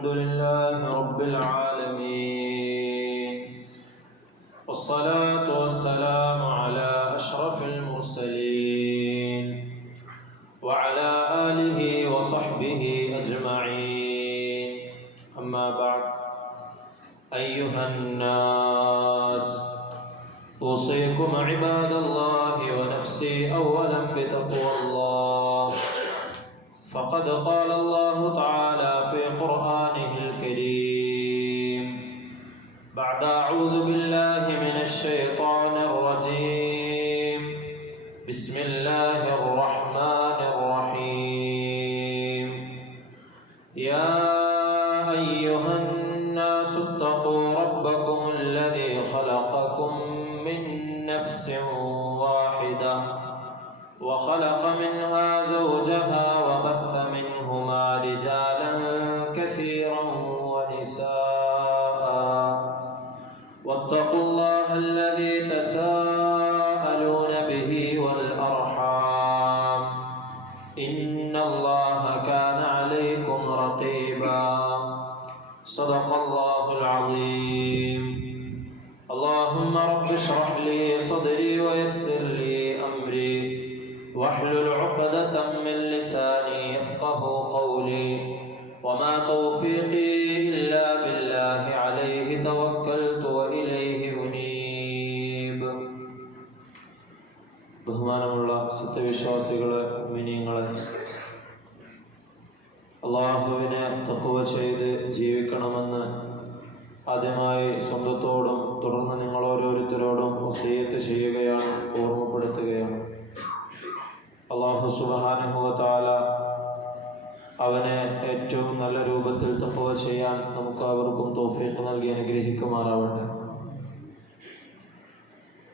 الحمد لله رب العالمين، والصلاة والسلام على أشرف المرسلين وعلى آله وصحبه أجمعين. أما بعد، أيها الناس، أوصيكم عباد الله ونفسي أولا بتقوى الله، فقد قال الله تعالى في قرآنه الكريم بعد أعوذ بالله من الشيطان الرجيم، بسم الله الرحمن الرحيم. يا أيها الناس اتقوا ربكم الذي خلقكم من نفس واحدة وخلق منها زوجها وبث منهما رجالا كثيرا ونساء، واتقوا الله الذي تساءلون به والأرحام، إن الله كان عليكم رقيبا. صدق الله العظيم. اللهم رب اشرح لي صدري ويسر لي أمري واحلل عقدة من لساني يفقه قولي، وما توفيقي إلا بالله عليه توكلت وإليه أنيب. ബഹുമാനമുള്ള സത്യവിശ്വാസികളെ, മുഅ്മിനീങ്ങളെ, അല്ലാഹുവിനെ തഖ്വ ചെയ്ത് ജീവിക്കണമെന്ന് ആദ്യമായി സ്വന്തത്തോടും തുടർന്ന് നിങ്ങൾ ഓരോരുത്തരോടും വസിയ്യത്ത് ചെയ്യുകയാണ്, ഓർമ്മപ്പെടുത്തുകയാണ്. അല്ലാഹു സുബ്ഹാനഹു വ തആല അവനെ ഏറ്റവും നല്ല രൂപത്തിൽ തഖ്വ ചെയ്യാൻ നമുക്ക് അവർക്കും തൗഫീഖ് നൽകി അനുഗ്രഹിക്കുമാറാവട്ടെ.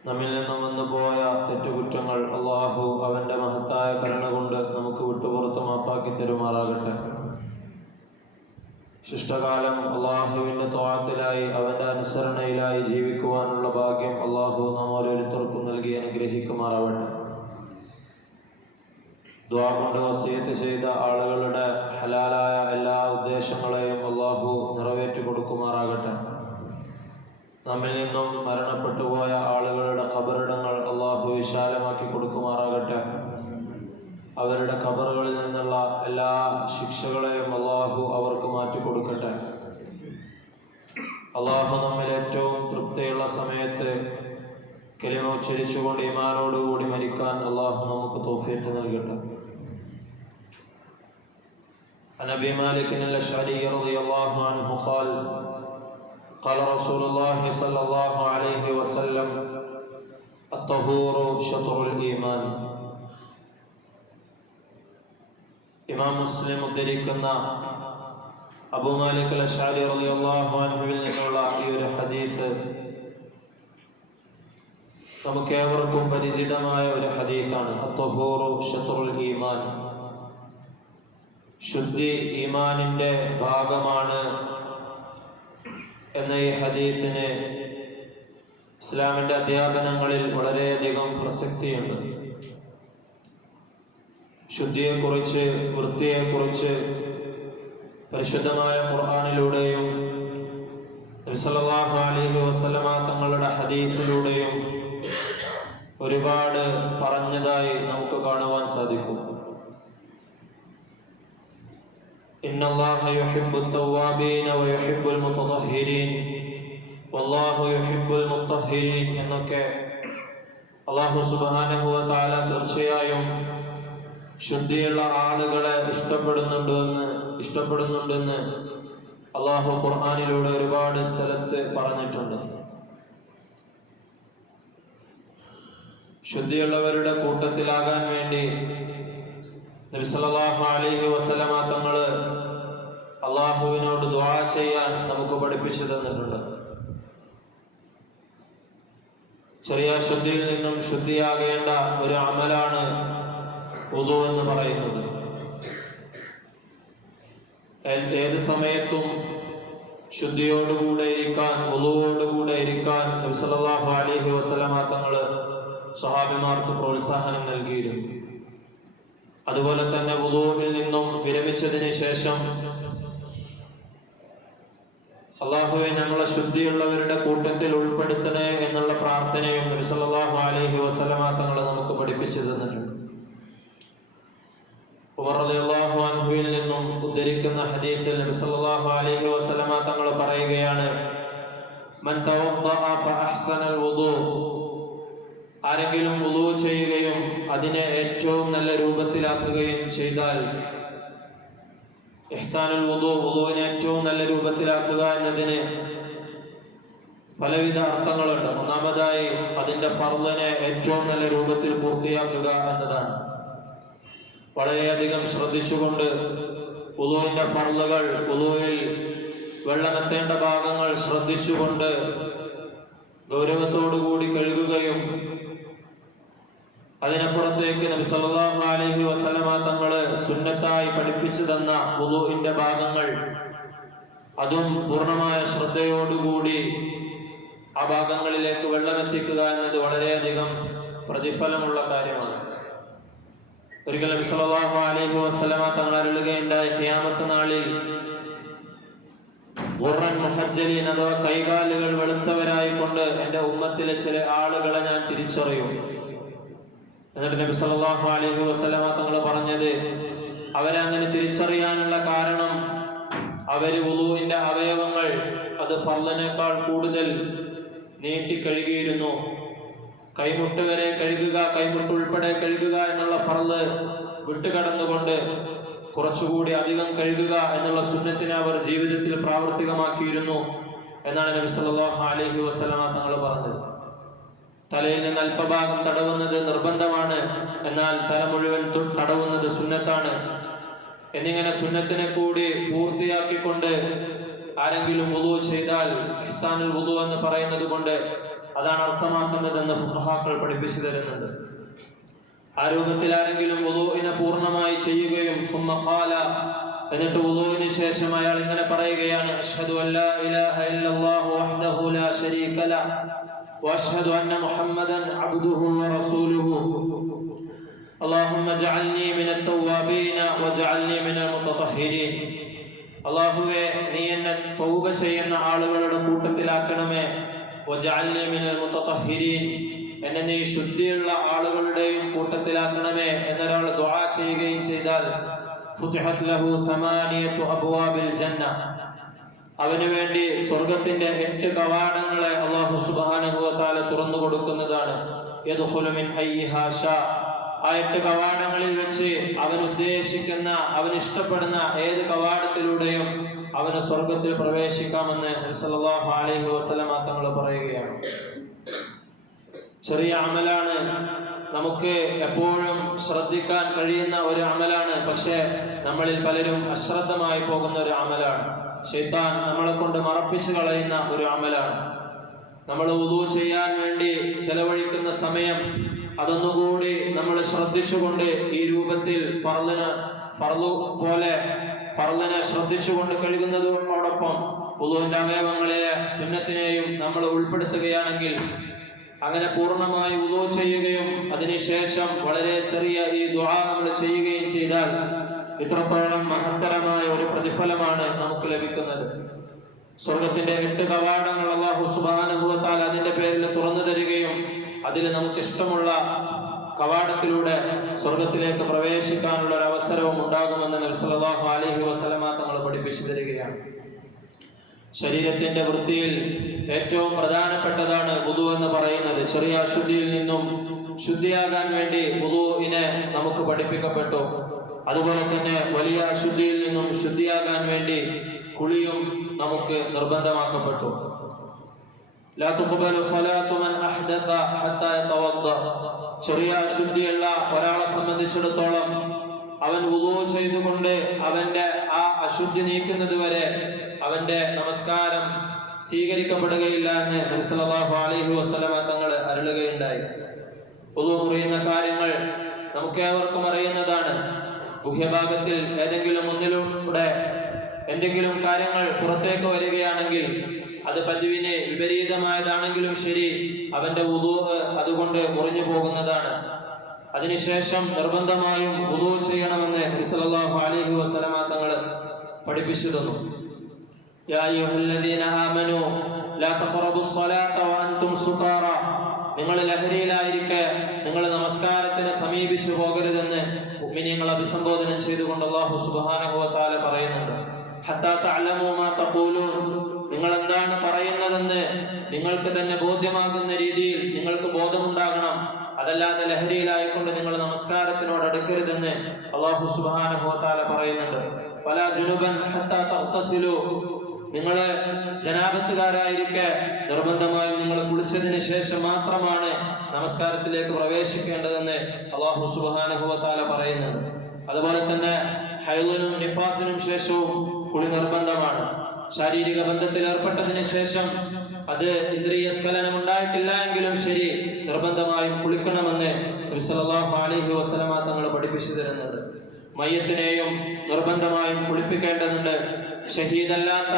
നമ്മിൽ നിന്നും വന്നുപോയ തെറ്റുകുറ്റങ്ങൾ അല്ലാഹു അവൻ്റെ മഹത്തായ കരുണ കൊണ്ട് നമുക്ക് വിട്ടുപുറത്ത് മാപ്പാക്കി തരുമാറാകട്ടെ. ശിഷ്ടകാലം അല്ലാഹുവിൻ്റെ ത്വഅത്തിലായി അവൻ്റെ അനുസരണയിലായി ജീവിക്കുവാനുള്ള ഭാഗ്യം അല്ലാഹു നാം ഓരോരുത്തർക്കും നൽകി അനുഗ്രഹിക്കുമാറാവട്ടെ. ദുആ കൊണ്ട് വസിയ്യത്ത് ചെയ്ത ആളുകളുടെ ഹലാലായ എല്ലാ ഉദ്ദേശങ്ങളെയും അല്ലാഹു നിറവേറ്റി കൊടുക്കുമാറാകട്ടെ. നമ്മിൽ നിന്നും മരണപ്പെട്ടു പോയ ആളുകളുടെ ഖബറിടങ്ങൾ അല്ലാഹു വിശാലമാക്കി കൊടുക്കുമാറാകട്ടെ. അവരുടെ ഖബറുകളിൽ നിന്നുള്ള എല്ലാ ശിക്ഷകളെയും അല്ലാഹു അവർക്ക് മാറ്റിക്കൊടുക്കട്ടെ. അല്ലാഹു നമ്മിൽ ഏറ്റവും തൃപ്തിയുള്ള സമയത്ത് കലിമ ഉച്ചരിച്ചുകൊണ്ട് ഈമാനോടുകൂടി മരിക്കാൻ അല്ലാഹു നമുക്ക് തൗഫീഖ് നൽകട്ടെ. عن أبي مالك الأشعري رضي الله عنه قال قال رسول الله صلى الله عليه وسلم الطهور شطر الإيمان. ഇമാം മുസ്ലിം ഉദ്ധരിക്കുന്ന അബൂ മാലിക് അൽ-അശ്അരി റളിയല്ലാഹു അൻഹുവിൽ നിന്നുള്ള ഈ ഒരു ഹദീസ് നമുക്കേവർക്കും പരിചിതമായ ഒരു ഹദീസാണ്. അത്വഹൂറു ശത്രുൽ ഈമാൻ. ശുദ്ധി ഈമാനിൻ്റെ ഭാഗമാണ് എന്ന ഈ ഹദീസിന് ഇസ്ലാമിൻ്റെ അധ്യാപനങ്ങളിൽ വളരെയധികം പ്രസക്തിയുണ്ട്. ശുദ്ധിയെക്കുറിച്ച്, വൃത്തിയെക്കുറിച്ച് പരിശുദ്ധമായ ഖുർആനിലൂടെയും നബി സല്ലല്ലാഹു അലൈഹി വസല്ലമ തങ്ങളുടെ ഹദീസിലൂടെയും ഒരുപാട് പറഞ്ഞതായി നമുക്ക് കാണുവാൻ സാധിക്കും. ഇന്നല്ലാഹ യുഹിബ്ബുത് തവ്വാബീന വയുഹിബ്ബുൽ മുതതഹിരീൻ വല്ലാഹു യുഹിബ്ബുൽ മുത്തഹിരീൻ എന്നൊക്കെ അല്ലാഹു സുബ്ഹാനഹു വ തആല തീർച്ചയായും ശുദ്ധിയുള്ള ആളുകളെ ഇഷ്ടപ്പെടുന്നുണ്ടെന്ന് അല്ലാഹു ഖുർആനിലൂടെ ഒരുപാട് സ്ഥലത്ത് പറഞ്ഞിട്ടുണ്ട്. ശുദ്ധിയുള്ളവരുടെ കൂട്ടത്തിലാകാൻ വേണ്ടി നബി സല്ലല്ലാഹു അലൈഹി വസല്ലമ തങ്ങൾ അല്ലാഹുവിനോട് ദുആ ചെയ്യാൻ നമുക്ക് പഠിപ്പിച്ചു തന്നിട്ടുണ്ട്. ചെറിയ ശുദ്ധിയിൽ നിന്നും ശുദ്ധിയാകേണ്ട ഒരു അമലാണ് വുളു എന്ന് പറയുന്നത്. ഏത് സമയത്തും ശുദ്ധിയോടുകൂടെ ഇരിക്കാൻ, വുളുവോടുകൂടെ ഇരിക്കാൻ നബി സല്ലല്ലാഹു അലൈഹി വസല്ലമ തങ്ങൾ സ്വഹാബിമാർക്ക് പ്രോത്സാഹനം നൽകിയിരുന്നു. അതുപോലെ തന്നെ വുളൂഇൽ നിന്നും വിരമിച്ചതിന് ശേഷം അള്ളാഹുവെ ഞങ്ങളെ ശുദ്ധിയുള്ളവരുടെ കൂട്ടത്തിൽ ഉൾപ്പെടുത്തണേ എന്നുള്ള പ്രാർത്ഥനയും നബി സല്ലല്ലാഹു അലൈഹി വസല്ലമ തങ്ങൾ നമുക്ക് പഠിപ്പിച്ചു തന്നിട്ടുണ്ട്. ഉമർ റളിയല്ലാഹു അൻഹുവിൽ നിന്നും ഉദ്ധരിക്കുന്ന ഹദീസിൽ നബി സല്ലല്ലാഹു അലൈഹി വസല്ലമ തങ്ങൾ പറയുകയാണ്, മൻ തവദ്ദഅ ഫഅഹ്സനൽ വുദൂ, ആരെങ്കിലും വുദൂ ചെയ്യുകയും അതിനെ ഏറ്റവും നല്ല രൂപത്തിലാക്കുകയും ചെയ്താൽ, ഇഹ്സാനുൽ വുദൂ, വുദൂവിനെ ഏറ്റവും നല്ല രൂപത്തിലാക്കുക എന്നതിന് പലവിധ അർത്ഥങ്ങളുണ്ട്. ഒന്നാമതായി അതിന്റെ ഫർളിനെ ഏറ്റവും നല്ല രൂപത്തിൽ പൂർത്തിയാക്കുക എന്നതാണ്. വളരെയധികം ശ്രദ്ധിച്ചുകൊണ്ട് വുദൂവിന്റെ ഫർളുകൾ, വുദൂവിൽ വെള്ളമെത്തേണ്ട ഭാഗങ്ങൾ ശ്രദ്ധിച്ചുകൊണ്ട് ഗൗരവത്തോടുകൂടി കഴുകുകയും അതിനപ്പുറത്തേക്ക് നബി സല്ലല്ലാഹു അലൈഹി വസല്ലമ തങ്ങള് സുന്നത്തായി പഠിപ്പിച്ചു തന്ന വുദൂഇന്റെ ഭാഗങ്ങൾ അതും പൂർണ്ണമായ ശ്രദ്ധയോടുകൂടി ആ ഭാഗങ്ങളിലേക്ക് വെള്ളമെത്തിക്കുക എന്നത് വളരെയധികം പ്രതിഫലമുള്ള കാര്യമാണ്. ഒരിക്കൽ നബി സല്ലല്ലാഹു അലൈഹി വസല്ലമ തങ്ങൾ അരുളുകയുണ്ടായി, ഖിയാമത്ത് നാളിൽ ഖുർആൻ മുഹജ്ജലീൻ അഥവാ കൈകാലുകൾ വെളുത്തവരായിക്കൊണ്ട് എൻ്റെ ഉമ്മത്തിലെ ചില ആളുകളെ ഞാൻ തിരിച്ചറിയും. എന്നിട്ട് നബി സല്ലല്ലാഹു അലൈഹി വസല്ലമ തങ്ങൾ പറഞ്ഞത്, അവരെ അങ്ങനെ തിരിച്ചറിയാനുള്ള കാരണം അവര് വുദൂഇന്റെ അവയവങ്ങൾ അത് ഫർളിനേക്കാൾ കൂടുതൽ നീട്ടി കഴുകിയിരുന്നു. കൈമുട്ട് വരെ കഴുകുക, കൈമുട്ട് ഉൾപ്പെടെ കഴുകുക എന്നുള്ള ഫർള് വിട്ടുകടന്നുകൊണ്ട് കുറച്ചുകൂടി അധികം കഴുകുക എന്നുള്ള സുന്നത്തിനെ അവർ ജീവിതത്തിൽ പ്രാവർത്തികമാക്കിയിരുന്നു എന്നാണ് നബി സല്ലല്ലാഹു അലൈഹി വസല്ലമ തങ്ങൾ പറഞ്ഞത്. തലയിൽ നിന്ന് അല്പഭാഗം തടവുന്നത് നിർബന്ധമാണ്, എന്നാൽ തല മുഴുവൻ തടവുന്നത് സുന്നത്താണ്. എന്നിങ്ങനെ സുന്നത്തിനെ കൂടി പൂർത്തിയാക്കിക്കൊണ്ട് ആരെങ്കിലും വുദൂ ചെയ്താൽ ഇഹ്സാനുൽ വുദൂ എന്ന് പറയുന്നത് കൊണ്ട് അതാണ് അർത്ഥമാക്കുന്നതെന്ന് ഫുഖഹാക്കൾ പഠിപ്പിച്ചു തരുന്നുണ്ട്. ആ രൂപത്തിൽ ആരെങ്കിലും വുദൂഇനെ പൂർണ്ണമായി ചെയ്യുകയും സുമ്മ ഖാല, എന്നിട്ട് വുദൂഇന് ശേഷം അയാൾ ഇങ്ങനെ പറയുകയാണ്, അഷ്ഹദു അല്ലാ ഇലാഹ ഇല്ലല്ലാഹു വഹ്ദഹു ലാ ശരീക ലഹു വഅഷ്ഹദു അന്ന മുഹമ്മദൻ അബ്ദുഹു വറസൂലുഹു അല്ലാഹുമ്മ ജഅൽനി മിനൽ തവ്വാബീന വജഅൽനി മിനൽ മുതതഹിരീൻ. അല്ലാഹുവേ, നീ എന്നെ തൗബ ചെയ്യുന്ന ആളുകളുടെ കൂട്ടത്തിലാക്കണമേ. വജഅൽനി മിനൽ മുതതഹിരീൻ, എന്നെ നീ ശുദ്ധിയുള്ള ആളുകളുടെയും കൂട്ടത്തിലാക്കണമേ എന്നൊരാൾ ദുആ ചെയ്യുകയും ചെയ്താൽ ഫുതിഹത് ലഹു സമാനിയതു അബ്വാബിൽ ജന്ന, അവന് വേണ്ടി സ്വർഗത്തിന്റെ 8 കവാടങ്ങളെ അല്ലാഹു സുബ്ഹാനഹു വ തആല തുറന്നു കൊടുക്കുന്നതാണ്. യദ്ഖുലു മിൻ അയ്യിഹാ ശാ, ആ 8 കവാടങ്ങളിൽ വെച്ച് അവൻ ഉദ്ദേശിക്കുന്ന, അവൻ ഇഷ്ടപ്പെടുന്ന ഏത് കവാടത്തിലൂടെയും അവന് സ്വർഗത്തിൽ പ്രവേശിക്കാമെന്ന് നബി സല്ലല്ലാഹു അലൈഹി വസല്ലമ തങ്ങൾ പറയുകയാണ്. ചെറിയ അമലാണ്, നമുക്ക് എപ്പോഴും ശ്രദ്ധിക്കാൻ കഴിയുന്ന ഒരു അമലാണ്. പക്ഷേ നമ്മളിൽ പലരും അശ്രദ്ധമായി പോകുന്ന ഒരു അമലാണ്. ശൈത്താൻ നമ്മളെ കൊണ്ട് മറപ്പിച്ചു കളയുന്ന ഒരു അമലാണ്. നമ്മൾ വുദൂ ചെയ്യാൻ വേണ്ടി ചെലവഴിക്കുന്ന സമയം അതൊന്നുകൂടി നമ്മൾ ശ്രദ്ധിച്ചുകൊണ്ട് ഈ രൂപത്തിൽ ഫർളിനെ ശ്രദ്ധിച്ചുകൊണ്ട് കഴുകുന്നതോടൊപ്പം വുദൂഇന്റെ അവയവങ്ങളെ സുന്നത്തിനെയും നമ്മൾ ഉൾപ്പെടുത്തുകയാണെങ്കിൽ, അങ്ങനെ പൂർണ്ണമായി വുദൂ ചെയ്യുകയും അതിനുശേഷം വളരെ ചെറിയ ഈ ദുആ നമ്മൾ ചെയ്യുകയും ചെയ്താൽ ഇത്രത്തോളം മഹത്തരമായ ഒരു പ്രതിഫലമാണ് നമുക്ക് ലഭിക്കുന്നത്. സ്വർഗത്തിന്റെ 8 കവാടങ്ങൾ അല്ലാഹു സുബ്ഹാനഹു വ തആല അതിന്റെ പേരിൽ തുറന്നു തരികയും അതിൽ നമുക്ക് ഇഷ്ടമുള്ള കവാടത്തിലൂടെ സ്വർഗത്തിലേക്ക് പ്രവേശിക്കാനുള്ള ഒരു അവസരവും ഉണ്ടാകുമെന്ന് നബി സല്ലല്ലാഹു അലൈഹി വസല്ലമ തങ്ങൾ പഠിപ്പിച്ചു തരികയാണ്. ശരീരത്തിന്റെ വൃത്തിയിൽ ഏറ്റവും പ്രധാനപ്പെട്ടതാണ് വുദൂ എന്ന് പറയുന്നത്. ചെറിയ അശുദ്ധിയിൽ നിന്നും ശുദ്ധിയാകാൻ വേണ്ടി വുദൂഇനെ നമുക്ക് പഠിപ്പിക്കപ്പെട്ടു. അതുപോലെ തന്നെ വലിയ അശുദ്ധിയിൽ നിന്നും ശുദ്ധിയാകാൻ വേണ്ടി കുളിയും നമുക്ക് നിർബന്ധമാക്കപ്പെട്ടു. ലാ തുഖ്ബലു സ്വലാത്തു മൻ അഹ്ദസ ഹത്താ യതവദ്ദ, ചെറിയ അശുദ്ധിയുള്ള ഒരാളെ സംബന്ധിച്ചിടത്തോളം അവൻ വുദൂ ചെയ്തുകൊണ്ട് അവന്റെ ആ അശുദ്ധി നീക്കുന്നത് വരെ അവന്റെ നമസ്കാരം സ്വീകരിക്കപ്പെടുകയില്ല എന്ന് നബി സല്ലല്ലാഹു അലൈഹി വസല്ലമ തങ്ങൾ അരുളുകയുണ്ടായി. വുദൂ മുറിയുന്ന കാര്യങ്ങൾ നമുക്കേവർക്കും അറിയുന്നതാണ്. ഗുഹ്യഭാഗത്തിൽ ഏതെങ്കിലും ഒന്നിലൂടെ എന്തെങ്കിലും കാര്യങ്ങൾ പുറത്തേക്ക് വരികയാണെങ്കിൽ അത് പതിവിന് വിപരീതമായതാണെങ്കിലും ശരി, അവന്റെ വുദൂ അതുകൊണ്ട് മുറിഞ്ഞു പോകുന്നതാണ്. അതിനുശേഷം നിർബന്ധമായും വുദൂ ചെയ്യണമെന്ന് നബി സല്ലല്ലാഹു അലൈഹി വസല്ലമ തങ്ങൾ പഠിപ്പിച്ചു തന്നു. യാ അയ്യുഹല്ലദീന ആമനൂ ലാ തഖറബുസ്സലാത്ത വഅൻതും സുകാറ, നിങ്ങൾ ലഹരിയിലായിരിക്കെ നിങ്ങൾ നമസ്കാരത്തിന് സമീപിച്ചു പോകരുതെന്ന് മുഅ്മിനീങ്ങളെ അഭിസംബോധന ചെയ്തുകൊണ്ട് അല്ലാഹു സുബ്ഹാനഹു വ തആല പറയുന്നുണ്ട്. ഹത്താ തഅലമൂ മാ തഖൂലൂൻ, നിങ്ങൾ എന്താണ് പറയുന്നതെന്ന് നിങ്ങൾക്ക് തന്നെ ബോധ്യമാകുന്ന രീതിയിൽ നിങ്ങൾക്ക് ബോധമുണ്ടാകണം. അതല്ലാതെ ലഹരിയിലായിക്കൊണ്ട് നിങ്ങൾ നമസ്കാരത്തിനോട് അടുക്കരുതെന്ന് അല്ലാഹു സുബ്ഹാനഹു വ തആല പറയുന്നുണ്ട്. വലാ ജുനുബൻ ഹത്താ തഗ്തസിലൂ, നിങ്ങൾ ജനാബത്തുകാരായിരിക്കെ നിർബന്ധമായും നിങ്ങൾ കുളിച്ചതിന് ശേഷം മാത്രമാണ് നമസ്കാരത്തിലേക്ക് പ്രവേശിക്കേണ്ടതെന്ന് അല്ലാഹു സുബ്ഹാനഹു വ തആല പറയുന്നുണ്ട്. അതുപോലെ തന്നെ ഹൈളിനും നിഫാസിനും ശേഷവും കുളി നിർബന്ധമാണ്. ശാരീരിക ബന്ധത്തിൽ ഏർപ്പെട്ടതിന് ശേഷം അത് ഇന്ദ്രിയ സ്ഖലനം ഉണ്ടായിട്ടില്ല എങ്കിലും ശരി, നിർബന്ധമായും കുളിക്കണമെന്ന് നബി സല്ലല്ലാഹു അലൈഹി വസല്ലമ തങ്ങൾ പഠിപ്പിച്ചു തരുന്നുണ്ട്. മയ്യത്തിനെയും നിർബന്ധമായും കുളിപ്പിക്കേണ്ടതുണ്ട്. ഷഹീദല്ലാത്ത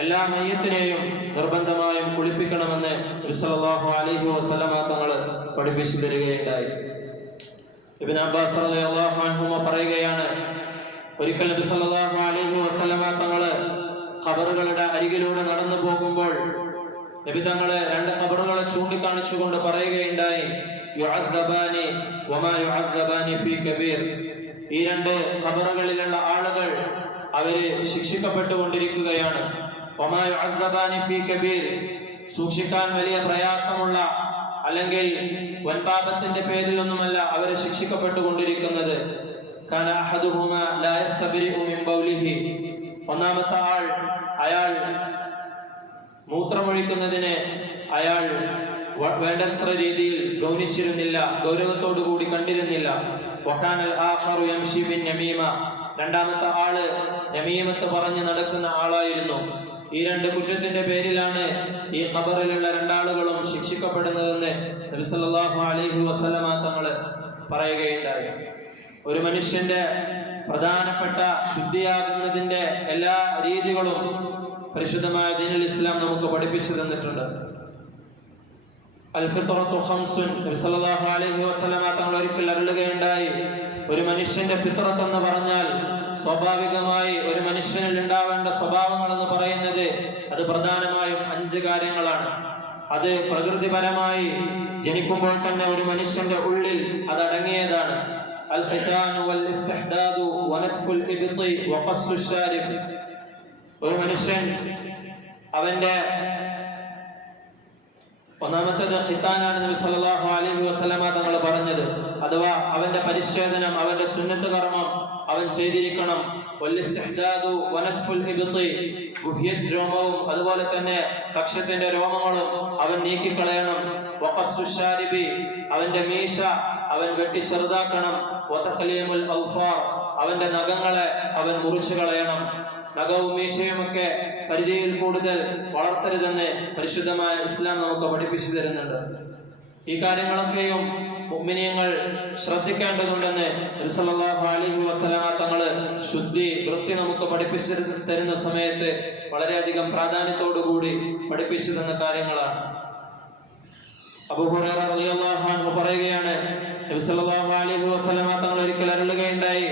എല്ലാ മയ്യത്തിനെയും നിർബന്ധമായും കുളിപ്പിക്കണമെന്ന് നബി സല്ലല്ലാഹു അലൈഹി വസല്ലമ തങ്ങൾ പഠിപ്പിച്ചു തരികയുണ്ടായി. ഇബ്നു അബ്ബാസ് റളിയല്ലാഹു അൻഹു പറയുകയാണ്, ഒരിക്കൽ നബി സല്ലല്ലാഹു അലൈഹി വസല്ലമ തങ്ങൾ ഖബറുകളുടെ അരികിലൂടെ നടന്നു പോകുമ്പോൾ നബി തങ്ങളെ രണ്ട് ഖബറുകളെ ചൂണ്ടിക്കാണിച്ചുകൊണ്ട് പറയുകയുണ്ടായി, യുഅദ്ദബാനി വമാ യുഅദ്ദബാനി ഫീ കബീർ, ഈ രണ്ട് ഖബറുകളിലുള്ള ആളുകൾ അവര് ശിക്ഷിക്കപ്പെട്ടുകൊണ്ടിരിക്കുകയാണ്. വമാ യുഅദ്ദബാനി ഫീ കബീർ, സൂക്ഷിക്കാൻ വലിയ പ്രയാസമുള്ള അല്ലെങ്കിൽ വൻപാപത്തിന്റെ പേരിലൊന്നുമല്ല അവര് ശിക്ഷിക്കപ്പെട്ടുകൊണ്ടിരിക്കുന്നത്. കാന അഹദുഹുമാ ലാ യസ്തബരിഉ മിൻ ബൗലിഹി, ഒന്നാമത്തെ ആൾ അയാൾ മൂത്രമൊഴിക്കുന്നതിനെ അയാൾ വേണ്ടത്ര രീതിയിൽ ഗൗനിച്ചിരുന്നില്ല, ഗൗരവത്തോടു കൂടി കണ്ടിരുന്നില്ല. വകാനൽ ആഖറു യംശി ബിൻ നമീമ, രണ്ടാമത്തെ ആള് നമീമത്ത് പറഞ്ഞു നടക്കുന്ന ആളായിരുന്നു. ഈ രണ്ട് കുറ്റത്തിന്റെ പേരിലാണ് ഈ ഖബറിലുള്ള രണ്ടാളുകളും ശിക്ഷിക്കപ്പെടുന്നതെന്ന് നബി സല്ലല്ലാഹു അലൈഹി വസല്ലമ തങ്ങൾ പറയുകയുണ്ടായി. ഒരു മനുഷ്യന്റെ പ്രധാനപ്പെട്ട ശുദ്ധിയാകുന്നതിന്റെ എല്ലാ രീതികളും പരിശുദ്ധമായ ദീനുൽ ഇസ്ലാം നമുക്ക് പഠിപ്പിച്ചു തന്നിട്ടുണ്ട്. അൽ ഫിത്രത്തു ഖംസുൻ, നബി സല്ലല്ലാഹു അലൈഹി വസല്ലമ തങ്ങൾ ഒരിക്കൽ അരുളുകയുണ്ടായി, ഒരു മനുഷ്യന്റെ ഫിത്രത്ത് എന്ന് പറഞ്ഞാൽ സ്വാഭാവികമായി ഒരു മനുഷ്യനിൽ ഉണ്ടാവേണ്ട സ്വഭാവങ്ങൾ എന്ന് പറയുന്നത് അത് പ്രധാനമായും 5 കാര്യങ്ങളാണ്. അത് പ്രകൃതിപരമായി ജനിക്കുമ്പോൾ തന്നെ ഒരു മനുഷ്യന്റെ ഉള്ളിൽ അത് അടങ്ങിയതാണ്. الختان والاستحداد ونتف الإبط وقص الشارب, ഒരു മനുഷ്യൻ അവന്റെ ഒന്നാമത്തേത് ഖിത്താനാണ് നബി സല്ലല്ലാഹു അലൈഹി വസല്ലമ തങ്ങൾ പറഞ്ഞത്. അഥവാ അവന്റെ പരിച്ഛേദനം, അവന്റെ സുന്നത്ത് കർമ്മം അവൻ ചെയ്തിരിക്കണം. വല്ലിസ്തിഹ്ദാദു വനത്ഫുൽ ഇബ്തി, ഗുഹ്യരോമവും അതുപോലെ തന്നെ കക്ഷത്തിന്റെ രോമങ്ങളും അവൻ നീക്കിക്കളയണം. വഖസ്സു ശാരിബി, അവന്റെ മീശ അവൻ വെട്ടി ചെറുതാക്കണം. വതഖലീമുൽ ഔഫാർ, അവന്റെ നഖങ്ങളെ അവൻ മുറിച്ചു കളയണം. നഖവും മീശയുമൊക്കെ പരിധിയിൽ കൂടുതൽ വളർത്തരുതെന്ന് പരിശുദ്ധമായ ഇസ്ലാം നമുക്ക് പഠിപ്പിച്ചു തരുന്നുണ്ട്. ഈ കാര്യങ്ങളൊക്കെയും മുഅ്മിനീങ്ങൾ ശ്രദ്ധിക്കേണ്ടതുണ്ടെന്ന് നബി സല്ലല്ലാഹു അലൈഹി വസല്ലമ തങ്ങൾ ശുദ്ധി, വൃത്തി നമുക്ക് പഠിപ്പിച്ചു തരുന്ന സമയത്ത് വളരെയധികം പ്രാധാന്യത്തോടു കൂടി പഠിപ്പിച്ചു തന്ന കാര്യങ്ങളാണ്. അബൂ ഹുറൈറ റളിയല്ലാഹു അൻഹു പറയുകയാണ്, നബി സല്ലല്ലാഹു അലൈഹി വസല്ലമ തങ്ങൾ ഒരിക്കൽ അരുളുകയുണ്ടായി,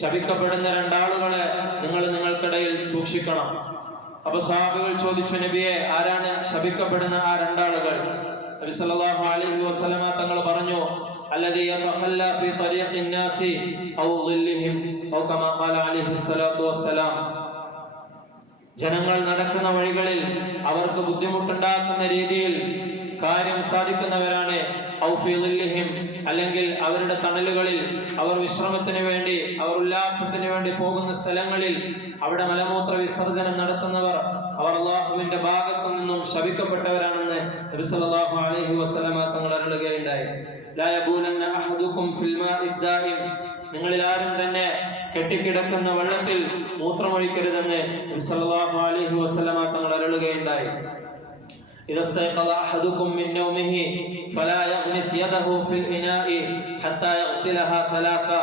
ശപിക്കപ്പെടുന്ന രണ്ടാളുകളെ നിങ്ങൾ നിങ്ങൾക്കിടയിൽ സൂക്ഷിക്കണം. അപ്പൊ സ്വഹാബികൾ ചോദിച്ചു, നബിയെ, ആരാണ് ശപിക്കപ്പെടുന്ന ആ രണ്ടാളുകൾ? നബി സല്ലല്ലാഹു അലൈഹി വസല്ലമ തങ്ങൾ പറഞ്ഞു, അല്ലദീ യതഖല്ല ഫീ ത്വരീഖിൻ നാസി ഔ ളില്ലിഹിം ഔ കമാ ഖാല അലൈഹി സ്വലാത്തു വസ്സലാം, ജനങ്ങൾ നടക്കുന്ന വഴികളിൽ അവർക്ക് ബുദ്ധിമുട്ടുണ്ടാക്കുന്ന രീതിയിൽ കാര്യം സാധിക്കുന്നവരാണ്. ഔ ഫീ ളില്ലിഹിം, അല്ലെങ്കിൽ അവരുടെ തണലുകളിൽ, അവർ വിശ്രമത്തിന് വേണ്ടി, അവർ ഉല്ലാസത്തിന് വേണ്ടി പോകുന്ന സ്ഥലങ്ങളിൽ അവിടെ മലമൂത്ര വിസർജനം നടത്തുന്നവർ അവർ അല്ലാഹുവിന്റെ ഭാഗത്തു നിന്നും ശപിക്കപ്പെട്ടവരാണെന്ന് നബി സല്ലല്ലാഹു അലൈഹി വസല്ലമ തങ്ങൾ അരുളുകയുണ്ടായി. ലാ യബൂലന്ന അഹദുകും ഫിൽ മാഇ ദായിം, നിങ്ങളിൽ ആരും തന്നെ കെട്ടിക്കിടക്കുന്ന വെള്ളത്തിൽ മൂത്രമൊഴിക്കരുതെന്ന് നബി സല്ലല്ലാഹു അലൈഹി വസല്ലമ തങ്ങൾ അരുളുകയുണ്ടായി. إذا استيقظ أحدكم من نومه فلا يغمس يده في الإناء حتى يغسلها ثلاثا,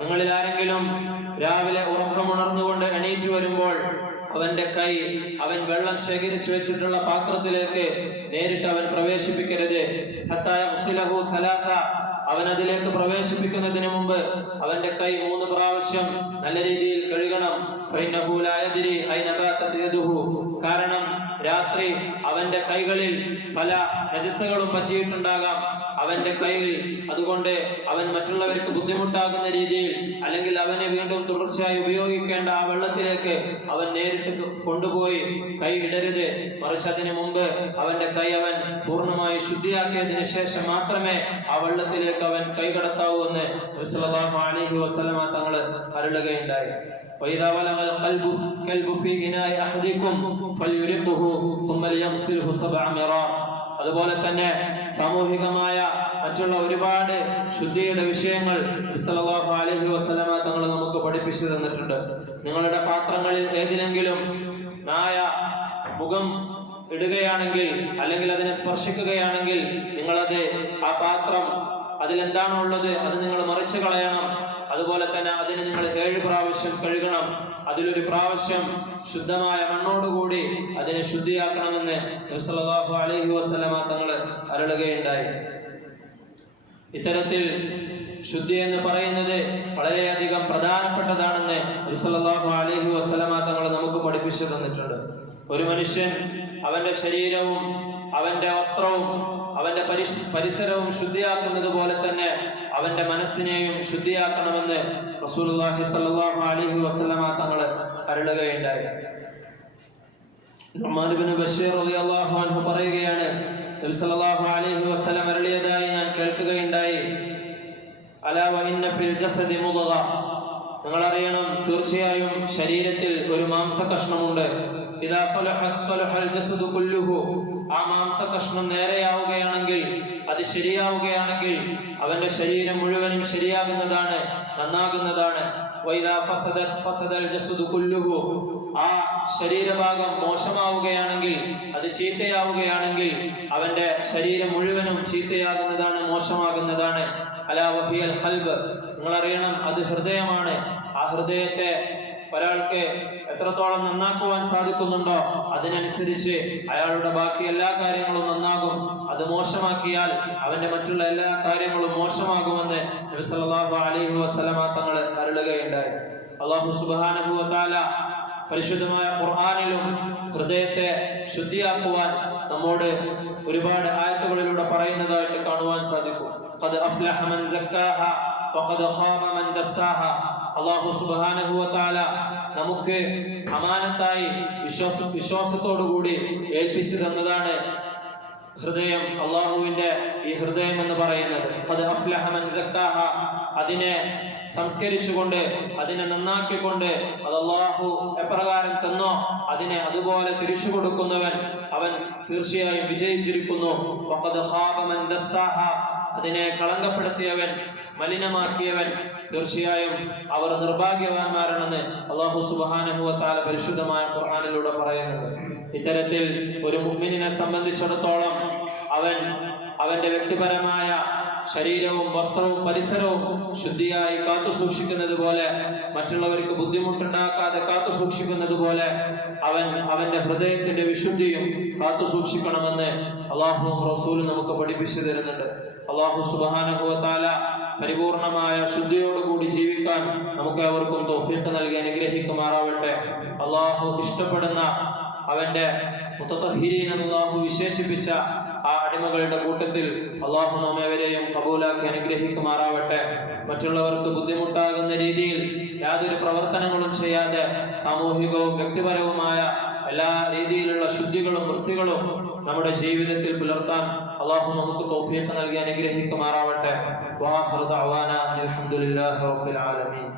നിങ്ങളിൽ ആരെങ്കിലും രാവിലെ ഉറക്കമുണർന്നുകൊണ്ട് എണീറ്റു വരുമ്പോൾ അവന്റെ കൈ അവൻ വെള്ളം ശേഖരിച്ചു വെച്ചിട്ടുള്ള പാത്രത്തിലേക്ക് നേരിട്ട് അവൻ പ്രവേശിപ്പിക്കരുത്. ഹത്താ യഗ്സിലഹു സലാസ, അവൻ അതിലേക്ക് പ്രവേശിപ്പിക്കുന്നതിന് മുമ്പ് അവന്റെ കൈ 3 പ്രാവശ്യം നല്ല രീതിയിൽ കഴുകണം. കാരണം രാത്രി അവന്റെ കൈകളിൽ പല നജസ്സുകളും പറ്റിയിട്ടുണ്ടാകാം അവന്റെ കൈയിൽ. അതുകൊണ്ട് അവൻ മറ്റുള്ളവർക്ക് ബുദ്ധിമുട്ടാകുന്ന രീതിയിൽ അല്ലെങ്കിൽ അവനെ വീണ്ടും തുടർച്ചയായി ഉപയോഗിക്കേണ്ട ആ വെള്ളത്തിലേക്ക് അവൻ നേരിട്ട് കൊണ്ടുപോയി കൈ ഇടരുത്. മറിച്ച് അതിനു മുമ്പ് അവന്റെ കൈ അവൻ പൂർണ്ണമായി ശുദ്ധിയാക്കിയതിനു ശേഷം മാത്രമേ ആ വെള്ളത്തിലേക്ക് അവൻ കൈ കടത്താവൂ എന്ന് നബി സല്ലല്ലാഹു അലൈഹി വസല്ലമ തങ്ങൾ അരുളുകയുണ്ടായി. وإذا ولغ الكلب في إناء أحدكم فليرقه ثم ليغسله 7 مرات. അതുപോലെ തന്നെ സാമൂഹികമായ മറ്റുള്ള ഒരുപാട് ശുദ്ധിയുടെ വിഷയങ്ങൾ നബി സല്ലല്ലാഹു അലൈഹി വസല്ലമ തങ്ങൾ നമുക്ക് പഠിപ്പിച്ചു തന്നിട്ടുണ്ട്. നിങ്ങളുടെ പാത്രങ്ങളിൽ ഏതിലെങ്കിലും നായ മുഖം ഇടുകയാണെങ്കിൽ അല്ലെങ്കിൽ അതിനെ സ്പർശിക്കുകയാണെങ്കിൽ നിങ്ങളത് ആ പാത്രം അതിലെന്താണോ ഉള്ളത് അത് നിങ്ങൾ മറിച്ചു കളയണം. അതുപോലെ തന്നെ അതിന് നിങ്ങൾ 7 പ്രാവശ്യം കഴുകണം. അതിലൊരു പ്രാവശ്യം ശുദ്ധമായ മണ്ണോടുകൂടി അതിനെ ശുദ്ധിയാക്കണമെന്ന് നബി സല്ലല്ലാഹു അലൈഹി വസല്ലമ തങ്ങൾ അരുളുകയുണ്ടായി. ഇത്തരത്തിൽ ശുദ്ധി എന്ന് പറയുന്നത് വളരെയധികം പ്രധാനപ്പെട്ടതാണെന്ന് നബി സല്ലല്ലാഹു അലൈഹി വസല്ലമ തങ്ങൾ നമുക്ക് പഠിപ്പിച്ചു തന്നിട്ടുണ്ട്. ഒരു മനുഷ്യൻ അവന്റെ ശരീരവും അവന്റെ വസ്ത്രവും അവന്റെ പരിസരവും ശുദ്ധിയാക്കുന്നത് പോലെ തന്നെ അവന്റെ മനസ്സിനെയും ശുദ്ധിയാക്കണമെന്ന് റസൂലുള്ളാഹി സ്വല്ലല്ലാഹു അലൈഹി വസല്ലമ തങ്ങൾ അരുളുകയുണ്ടായി. നുഅ്മാൻ ഇബ്നു ബശീർ റളിയല്ലാഹു അൻഹു പറയുകയാണ്, നബി സല്ലല്ലാഹു അലൈഹി വസല്ലം അരുളിയതായി ഞാൻ കേൾക്കുകയുണ്ടായി, അലാ വ ഇന്ന ഫിൽ ജസദി മുദ്ഗ. നിങ്ങൾ അറിയണം, തീർച്ചയായും ശരീരത്തിൽ ഒരു മാംസകഷ്ണമുണ്ട്. ഇദാ സലഹത് സലഹൽ ജസദു കുല്ലുഹു. ആ മാംസകഷ്ണം നേരെയാവുകയാണെങ്കിൽ, അത് ശരിയാവുകയാണെങ്കിൽ അവന്റെ ശരീരം മുഴുവനും ശരിയാകുന്നതാണ്, നന്നാകുന്നതാണ്. വൈദാ ഫസദത് ഫസദൽ ജസദു കുല്ലുഹു. ആ ശരീരഭാഗം മോശമാവുകയാണെങ്കിൽ, അത് ചീത്തയാവുകയാണെങ്കിൽ അവന്റെ ശരീരം മുഴുവനും ചീത്തയാകുന്നതാണ്, മോശമാകുന്നതാണ്. അലാ വഹിയൽ ഖൽബ്. നിങ്ങൾ അറിയണം, അത് ഹൃദയമാണ്. ആ ഹൃദയത്തെ ഒരാൾക്ക് എത്രത്തോളം നന്നാക്കുവാൻ സാധിക്കുന്നുണ്ടോ അതിനനുസരിച്ച് അയാളുടെ ബാക്കി എല്ലാ കാര്യങ്ങളും നന്നാകും. അത് മോശമാക്കിയാൽ അവന്റെ മറ്റുള്ള എല്ലാ കാര്യങ്ങളും മോശമാകുമെന്ന് നബി സല്ലല്ലാഹു അലൈഹി വസല്ലമ തങ്ങൾ അരുളുകയുണ്ടായി. അല്ലാഹു സുബ്ഹാനഹു വ തആല പരിശുദ്ധമായ ഖുർആനിലും ഹൃദയത്തെ ശുദ്ധിയാക്കുവാൻ നമ്മോട് ഒരുപാട് ആയത്തുകളിലൂടെ പറയുന്നതായിട്ട് കാണുവാൻ സാധിക്കും. ഖദ് അഫ്ലഹ മൻ സക്കാഹ വഖദ് ഖാബ മൻ ദസ്സാഹ. അല്ലാഹു സുബ്ഹാനഹു വ തആല നമുക്ക് അമാനത്തായി വിശ്വാസത്തോടുകൂടി ഏൽപ്പിച്ചു തന്നതാണ് ഹൃദയം. അള്ളാഹുവിന്റെ ഈ ഹൃദയം എന്ന് പറയുന്നത് ഖദ് അഫ്ലഹ മൻ സക്കാഹ. അതിനെ സംസ്കരിച്ചുകൊണ്ട്, അതിനെ നന്നാക്കിക്കൊണ്ട്, അത് അള്ളാഹു എപ്രകാരം തന്നോ അതിനെ അതുപോലെ തിരിച്ചു കൊടുക്കുന്നവൻ അവൻ തീർച്ചയായും വിജയിച്ചിരിക്കുന്നു. വഖദ് ഖാബ മൻ ദസ്സാഹ. അതിനെ കളങ്കപ്പെടുത്തിയവൻ, മലിനമാക്കിയവൻ, തീർച്ചയായും അവർ നിർഭാഗ്യവാന്മാരാണെന്ന് അല്ലാഹു സുബ്ഹാനഹു വ തആല പരിശുദ്ധമായ ഖുർആനിലൂടെ പറയുന്നുണ്ട്. ഇത്തരത്തിൽ ഒരു മുഅ്മിനിനെ സംബന്ധിച്ചിടത്തോളം അവന്റെ വ്യക്തിപരമായ ശരീരവും വസ്ത്രവും പരിസരവും ശുദ്ധിയായി കാത്തു സൂക്ഷിക്കുന്നത് പോലെ, മറ്റുള്ളവർക്ക് ബുദ്ധിമുട്ടുണ്ടാക്കാതെ കാത്തു സൂക്ഷിക്കുന്നത് പോലെ അവന്റെ ഹൃദയത്തിന്റെ വിശുദ്ധിയും കാത്തു സൂക്ഷിക്കണമെന്ന് അല്ലാഹുവും റസൂലും നമുക്ക് പഠിപ്പിച്ചു തരുന്നുണ്ട്. അല്ലാഹു സുബ്ഹാനഹു വ തആല പരിപൂർണമായ ശുദ്ധിയോടുകൂടി ജീവിക്കാൻ നമുക്ക് അവർക്കും തൗഫീഖ് നൽകി അനുഗ്രഹിക്കുമാറാവട്ടെ. അല്ലാഹു ഇഷ്ടപ്പെടുന്ന അവന്റെ മുത്തത്തഹിരീൻ അല്ലാഹു വിശേഷിപ്പിച്ച ആ അടിമകളുടെ കൂട്ടത്തിൽ അല്ലാഹു നമ്മെവരെയും കബൂലാക്കി അനുഗ്രഹിക്കുമാറാവട്ടെ. മറ്റുള്ളവർക്ക് ബുദ്ധിമുട്ടാകുന്ന രീതിയിൽ യാതൊരു പ്രവർത്തനങ്ങളും ചെയ്യാതെ സാമൂഹികവും വ്യക്തിപരവുമായ എല്ലാ രീതിയിലുള്ള ശുദ്ധികളും വൃത്തികളും നമ്മുടെ ജീവിതത്തിൽ പുലർത്താൻ അല്ലാഹു നമുക്ക് തൗഫീഖ് നൽകി അനുഗ്രഹിക്കുമാറാവട്ടെ. വആഖിറു ദഅവാനാ അൽഹംദുലില്ലാഹി റബ്ബിൽ ആലമീൻ.